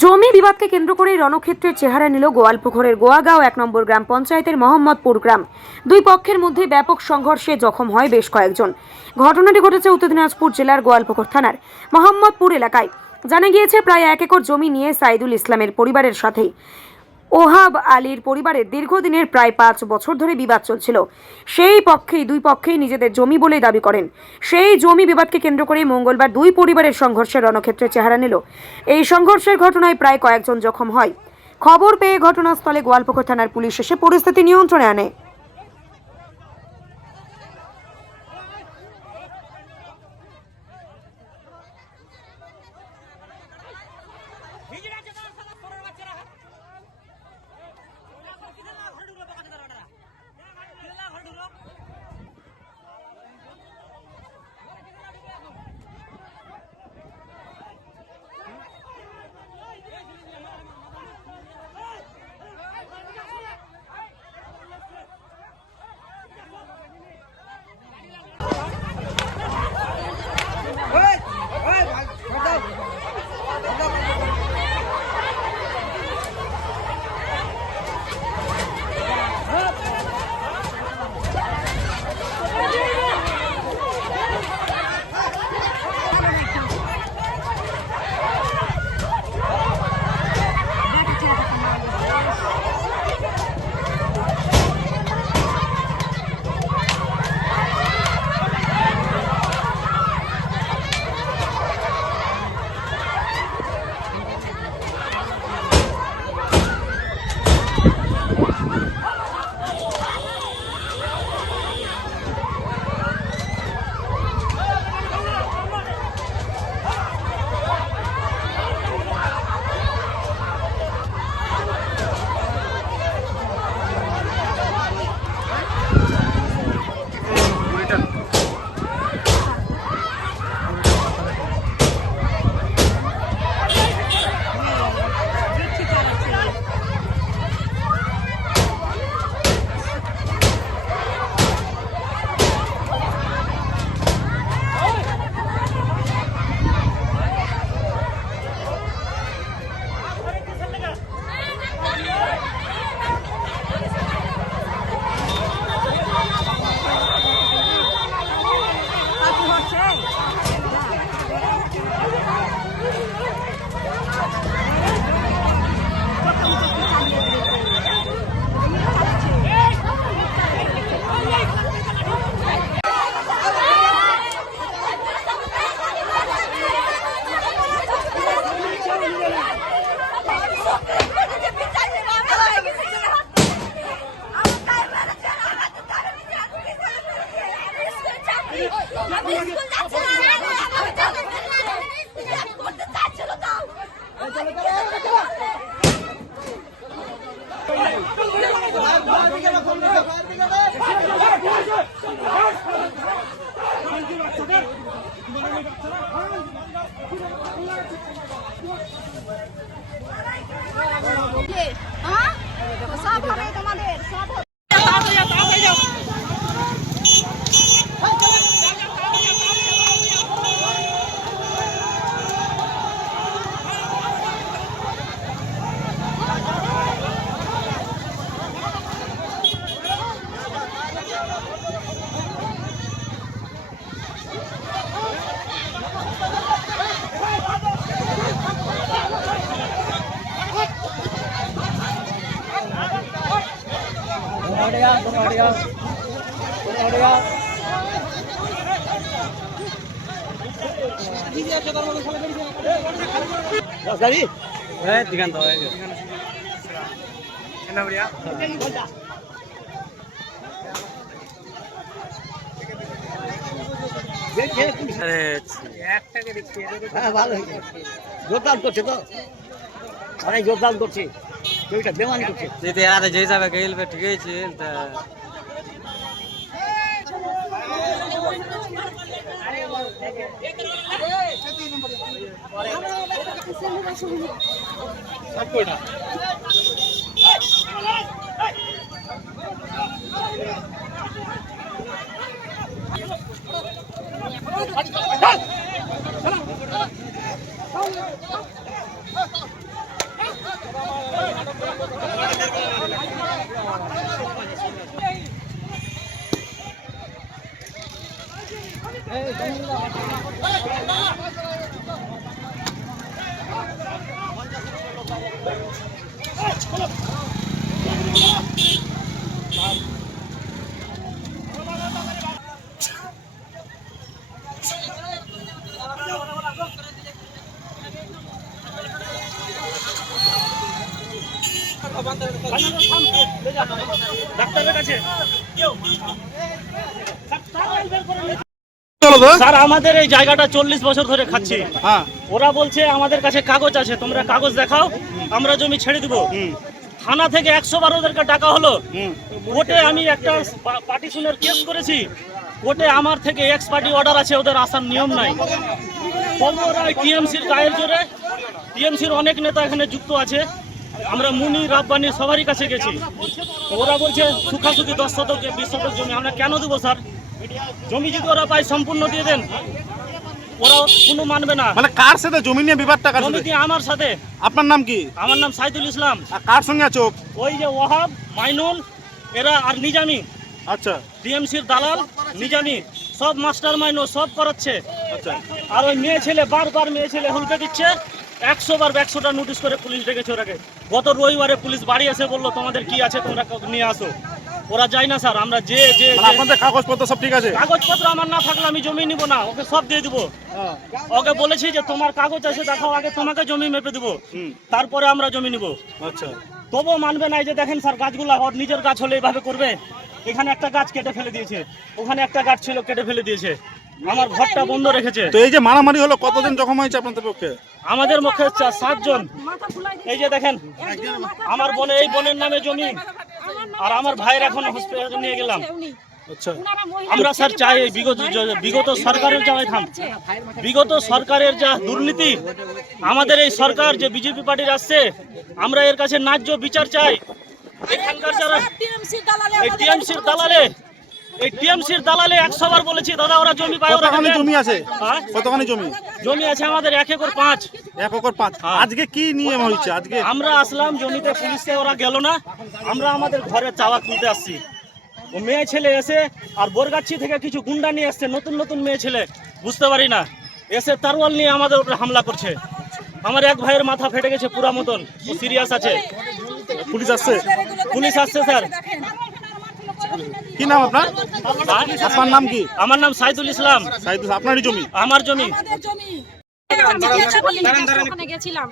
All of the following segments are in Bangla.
জমি বিবাদকে কেন্দ্র করে রণক্ষেত্রের চেহারা নিল গোয়ালপুকুরের গোয়াগাঁও 1 নম্বর গ্রাম পঞ্চায়েতের মোহাম্মদপুর গ্রাম। দুই পক্ষের মধ্যে ব্যাপক সংঘর্ষে জখম হয় বেশ কয়েকজন। ঘটনাটি ঘটেছে উত্তর দিনাজপুর জেলার গোয়ালপুকুর থানার মোহাম্মদপুর এলাকায়। জানা গিয়েছে, প্রায় 1 একর জমি নিয়ে সাইদুল ইসলামের পরিবারের সাথে ওহাব আলীর পরিবারের দীর্ঘদিনের প্রায় 5 বছর ধরে বিবাদ চলছিল। দুই পক্ষেই নিজেদের জমি বলে দাবি করেন। সেই জমি বিবাদকে কেন্দ্র করে মঙ্গলবার দুই পরিবারের সংঘর্ষের রণক্ষেত্রে চেহারা নিল। এই সংঘর্ষের ঘটনায় প্রায় কয়েকজন জখম হয়। খবর পেয়ে ঘটনাস্থলে গোয়ালপুকুর থানার পুলিশ এসে পরিস্থিতি নিয়ন্ত্রণে আনে। সব হবে তোমাদের সব হবে। জোরদার করছে তো অনেক জোরদার করছে বেমানি করছে যে যাবে গেলবে ঠিক আছে ডাক্তারের কাছে স্যার আমাদের এই জায়গাটা 40 বছর ধরে খাচ্ছি। হ্যাঁ ওরা বলছে আমাদের কাছে কাগজ আছে, তোমরা কাগজ দেখাও, আমরা জমি ছেড়ে দিব। থানা থেকে 112 ওদেরকে ডাকা হলো। কোর্টে আমি একটা পার্টিশনের কেস করেছি, কোর্টে আমার থেকে এক্স পার্টি অর্ডার আছে, ওদের আসার নিয়ম নাই। ওরা টিএমসির গায়ের জোরে, টিএমসির অনেক নেতা এখানে যুক্ত আছে, আমরা মুনি রাব্বানি সবারই কাছে গেছি। ওরা বলছে সুখাসুখি 10 শতক 20 শতক জমি আমরা কেন দেবো স্যার? জমি যদি ওরা পায় সম্পূর্ণ দিয়ে দেন, ওরা কোনো মানবে না। মানে কার সাথে জমি নিয়ে বিবাদটা কার জমি সাথে? দিয়ে আমার সাথে। আপনার নাম কি? আমার নাম সাইদুল ইসলাম। আর কার সঙ্গে আছো? ওই যে ওয়াহাব, মাইনুল, এরা আর নিজামি, আচ্ছা টিএমসির দালাল নিজামি, সব মাস্টার মাইন্ড সব করাচ্ছে। আচ্ছা আর ওই মেয়ে ছেলে বারবার মেয়ে ছেলে হুলকে দিচ্ছে। 100 বার 100টা নোটিশ করে পুলিশ ডেকেছে ওরাকে। গত রবিবারে পুলিশ বাড়ি এসে বললো তোমাদের কি আছে তোমরা নিয়ে আসো। ওরা যায় না স্যার, আমরা যে যে মানে আপনাদের কাগজপত্র সব ঠিক আছে? কাগজপত্র আমার না থাকলে আমি জমি নিব না, ওকে সব দিয়ে দিব। ওকে বলেছি যে তোমার কাগজ আছে দেখাও, আগে তোমাকে জমি মেপে দেবো, তারপরে আমরা জমি নিব। আচ্ছা তবুও মানবে না। এই যে দেখেন স্যার গাছগুলা ওর নিজের গাছ হলে এইভাবে করবে। এখানে একটা গাছ কেটে ফেলে দিয়েছে, ওখানে একটা গাছ ছিল কেটে ফেলে দিয়েছে, আমার ঘরটা বন্ধ রেখেছে। তো এই যে মারামারি হলো, কতজন জখম হয়েছে আপনাদের পক্ষে? আমাদের মুখে 7 জন। এই যে দেখেন আমার বোন, এই বোনের নামে জমি, আর আমার ভাইয়ের এখন হসপিটালে নিয়ে গেলাম। আচ্ছা আমরা স্যার চাই এই বিগত সরকারের যা বিগত সরকারের যা দুর্নীতি, আমাদের এই সরকার যে বিজেপি পার্টির আসছে, আমরা এর কাছে ন্যায্য বিচার চাই। এখানকার যারা এই টিএমসির দালালে 100 বার বলেছি দাদা ওরা জমি পায়। ওরা কতখানি জমি আছে? হ্যাঁ? কতখানি জমি? জমি আছে আমাদের 1 একর 5। 1 একর 5। আজকে কি নিয়ম হয়েছে আজকে? আমরা আসলাম জমিতে, পুলিশে ওরা গেল না, আমরা আমাদের ঘরে চাওয়া তুলতে আসছি। ও মেয়ে ছেলে এসে আর বোরগাছি থেকে কিছু গুন্ডা নিয়ে আসছে, নতুন নতুন মেয়ে ছেলে, বুঝতে পারি না, এসে তারওয়াল নিয়ে আমাদের উপরে হামলা করছে। আমার এক ভাইয়ের মাথা ফেটে গেছে পুরা মতন, ও সিরিয়াস আছে। পুলিশ আসছে? পুলিশ আসছে স্যার। কি নাম আপনার? আপনার নাম কি? আমার নাম সাইদুল ইসলাম। সাইদুল, আপনারই জমি? আমার জমি। ওখানে গেছিলাম,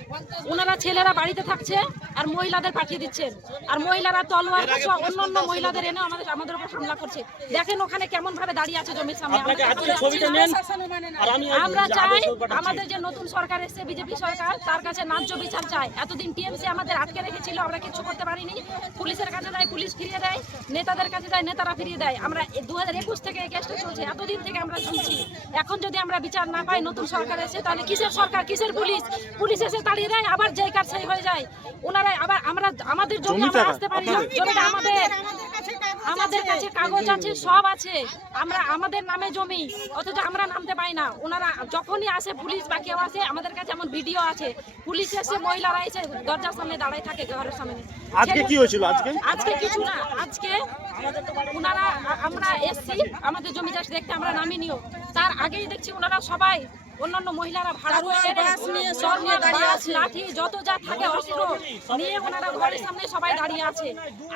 ওনারা ছেলেরা বাড়িতে থাকছে আর মহিলাদের পাঠিয়ে দিচ্ছেন, আর মহিলারা তলোয়ার অন্যান্য মহিলাদের এনে আমাদের উপর হামলা করছে। দেখেন ওখানে কেমন ভাবে দাঁড়িয়ে আছে জমির সামনে। আমরা চাই আমাদের যে নতুন সরকার এসেছে বিজেপি সরকার, তার কাছে ন্যায্য বিচার চাই। এতদিন টিএমসি আমাদের আটকে রেখেছিল, আমরা কিছু করতে পারিনি। পুলিশের কাছে যায় পুলিশ ফিরিয়ে দেয়, নেতাদের কাছে যায় নেতারা ফিরিয়ে দেয়। আমরা 2021 থেকে এই কেসটা চলছে, এতদিন থেকে আমরা শুনছি। এখন যদি আমরা বিচার না পাই, নতুন সরকার এসে, তাহলে কিসের সরকার, কিসের পুলিশ? পুলিশ এসে তাড়িয়ে দেয়, আবার যেই কাজ সেই হয়ে যায়। ওনারা আবার আমাদের জমি আমরা আসতে পারি না, জমিটা আমাদের কাছে কাগজ আছে, সব আছে, আমাদের নামে জমি, অথচ আমরা নামতে পাই না। ওনারা যখনই আসে পুলিশ বা কেউ আসে, আমাদের কাছে এমন ভিডিও আছে, পুলিশ এসে মহিলারা এসে দরজার সামনে দাঁড়ায় থাকে, ঘরের সামনে। আজকে কি হয়েছিল? আজকে কিছু না, আজকে ওনারা আমরা এসছি আমাদের জমি চাষ দেখতে, আমরা নামিনিও, তার আগেই দেখছি ওনারা সবাই অন্যান্য মহিলারা ভাড়া করে লাঠি যত যা থাকে অস্ত্র নিয়ে ওনারা ঘরের সামনে সবাই দাঁড়িয়ে আছে।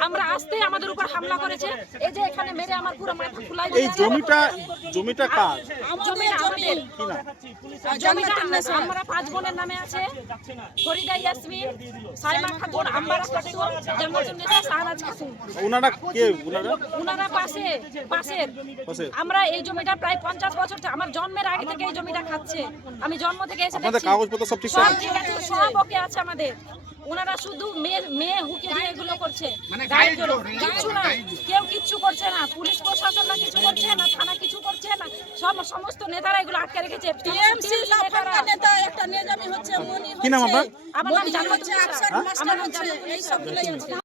আমরা আসতে আমাদের উপর হামলা করেছে। এই যে এখানে মেরে আমার পুরো মাথা ফুলাই এই জমিটা কার? জমিটা আমাদের। জমিটা আমরা 5 বোনের নামে আছে, ফরিদা ইয়াসমিন, সাইমা খাতুন, আম্বারা খাতুন, জান্নাতুন নেসা, শাহনাজ খাতুন। ওনারা কে? ওনারা পাশের। আমরা এই জমিটা প্রায় 50 বছর থেকে, আমার জন্মের আগে থেকে এই জমিটা খাচ্ছি। আমি জন্ম থেকে এসে আপনাদের দেখছি কাগজপত্র সব ঠিক আছে? সব ওকে আছে আমাদের। ওনারা শুধু মেয়ে হুকে দিয়ে এগুলো করছে, কিচ্ছু না, কেউ কিচ্ছু করছে না, পুলিশ প্রশাসন না কিছু করছে না, থানা কিছু করছে না, সমস্ত নেতারা এগুলো আটকে রেখেছে। কি নাম আপনার? আমার নাম জান্নাতুন নেসা। আমার নাম জান্নাতুন নেসা।